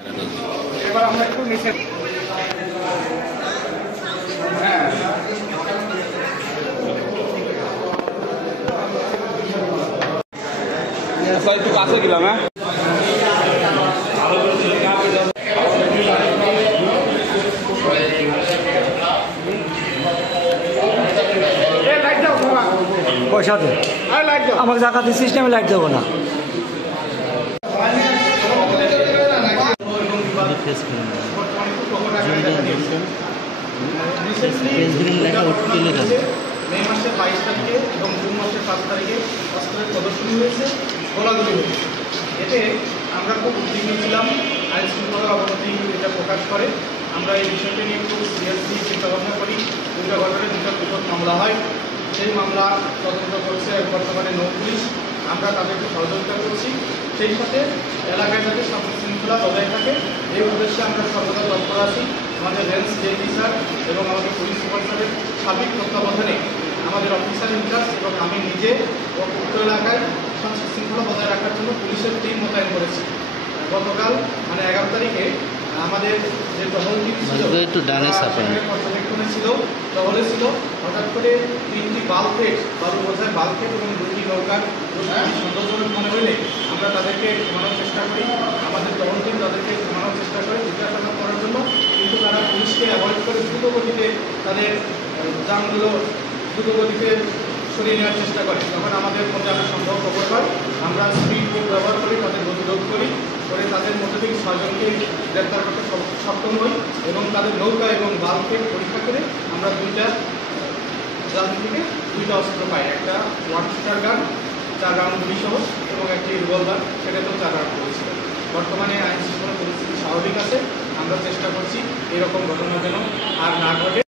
এবার আমরা একটু নিচে একটু কাছে গেলাম। হ্যাঁ পয়সা দে, আমাকে জাকাতি সিস্টেমে লাইট দেবো না। মে মাসের 22 তারিখে এবং জুন মাসের 5 তারিখে অস্ত্রের প্রদর্শনী হয়েছে, গোলাগুলি হয়েছে। এতে আমরা খুব উদ্বিগ্ন ছিলাম। আইন শৃঙ্খলার অবনতি এটা প্রকাশ করে। আমরা এই বিষয়টি নিয়ে খুব সিরিয়াসলি চিন্তাভাবনা করি। দুটো ঘটনায় দুটো পৃথক মামলা হয়। সেই মামলা তদন্ত করছে বর্তমানে নৌ পুলিশ। আমরা তাদেরকে সহযোগিতা করছি। সেই সাথে এলাকায় যাতে শান্তি শৃঙ্খলা বজায় থাকে এই উদ্দেশ্যে আমরা সর্বদা তৎপর আছি। আমাদের রেঞ্জ জেপি স্যার এবং আমাদের পুলিশ সুপার স্যারের সার্বিক তত্ত্বাবধানে আমাদের অফিসার ইনচার্জ এবং আমি নিজে ও উত্তর এলাকায় শান্তি শৃঙ্খলা বজায় রাখার জন্য পুলিশের টিম মোতায়েন করেছি। গতকাল মানে 11 তারিখে আমাদের যে টহল টিম ছিল পর্যবেক্ষণে ছিল, টহলে ছিল, হঠাৎ করে 3টি বাল্কহেড বালু বোঝায় বাল্কহেড এবং 2টি নৌকার সন্দেহজনক মনে হইলে আমরা তাদেরকে থামানোর চেষ্টা করি। আমাদের টহল টিম তাদেরকে থামানোর চেষ্টা করে জিজ্ঞাসাবাদ করার জন্য, কিন্তু তারা পুলিশকে অ্যাভয়েড করে দ্রুত গতিতে তাদের যানগুলো দ্রুত গতিতে সরিয়ে নেওয়ার চেষ্টা করে। তখন আমাদের মধ্যে আমরা সন্দেহ খবর হয়, আমরা স্পিড বোট ব্যবহার করি, তাদের গতিরোধ করি, করে তাদের মধ্যে থেকে 6 জনকে গ্রেপ্তার করতে সক্ষম হই এবং তাদের নৌকা এবং বাল্ককে পরীক্ষা করে আমরা 2টা যান থেকে 2টা অস্ত্র পাই। একটা 1 শুটার গান 4 রাউন্ড গুলি সহ এবং একটি রিভলভার, সেটাতেও 4 রাউন্ড গুলি ছিল। বর্তমানে আইন শৃঙ্খলা পরিস্থিতি স্বাভাবিক আছে। আমরা চেষ্টা করছি এরকম ঘটনা যেন আর না ঘটে।